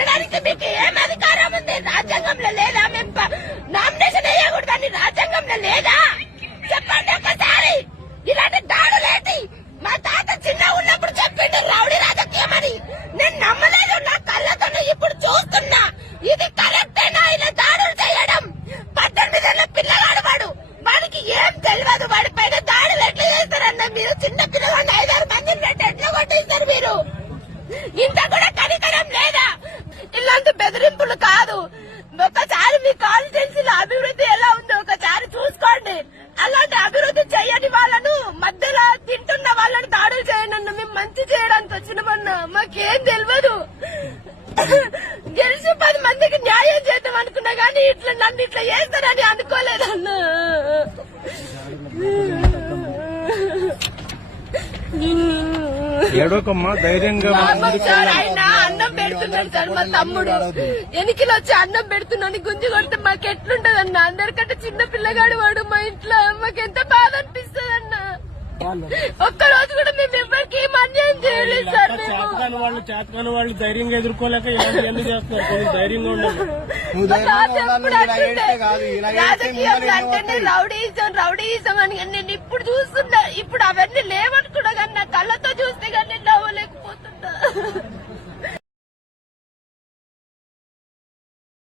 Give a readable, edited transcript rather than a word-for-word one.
అనడానికి మీకు ఏం అధికారం ఉంది? రాజ్యాంగంలో లేదా? మేము నామినేషన్ వేయకూడదని రాజ్యాంగంలో లేదా? చెప్పండి ఒక్కసారి. ఇలాంటి దాడులేంటి? మా తాత చిన్న ఉన్నప్పుడు చెప్పిండు రౌడీ రాజకీయం అని. నేను నమ్మలేదు, నా కళ్ళతోనే ఇప్పుడు చూస్తున్నా. ఇది కరెక్టేనా ఇలా దాడులు చేయడం? 18 ఏళ్ల పిల్లగాడు వాడు, వాడికి ఏం తెలియదు. వాడి పైన దాడులు ఎట్లా చేస్తారన్న మీరు? చిన్న పిల్లగాడిని 5-6 మందిని పెట్టి ఎట్లా కొట్టిస్తారు మీరు? ఇంత కూడా కనికరం లేదా? ఇలాంటి బెదిరింపులు కాదు. ఒకసారి మీ కాన్స్టిట్యున్సీలో అభివృద్ధి ఎలా ఉందో ఒకసారి చూసుకోండి. అలాంటి అభివృద్ధి చేయని వాళ్ళను, మధ్యలో తింటున్న వాళ్ళని దాడులు చేయండి అన్న. మేము మంచి చేయడానికి వచ్చినామన్నా, మాకేం తెలియదు. గెలిచి 10 మందికి న్యాయం చేద్దాం అనుకున్నా గానీ ఇట్లా నన్ను ఇట్లా చేస్తారని అనుకోలేదన్నా. ఏడోకమ్మా, ధైర్యంగా సార్ ఆయన అన్నం పెడుతున్నాడు సార్. మా తమ్ముడు ఎనికిలో వచ్చి అన్నం పెడుతున్నాను, గుంజి కొడితే మాకు ఎట్లుంటదన్న? అందరికంటే చిన్న పిల్లగాడు వాడు మా ఇంట్లో. మాకెంత బాధ అనిపిస్తుంది అన్న. ఒక్క రోజు కూడా మేము ఎవరికి ఏం అన్యాయం చేయలేదు సార్. చేతకాని వాళ్ళు ధైర్యంగా ఎదుర్కోలేక ఎందుకు చేస్తున్నారు? కొంచెం ధైర్యంగా ఉండాలి. రాజకీయం అంటేనే రౌడీజం అని నేను ఇప్పుడు చూస్తున్నా. ఇప్పుడు అవన్నీ లేవ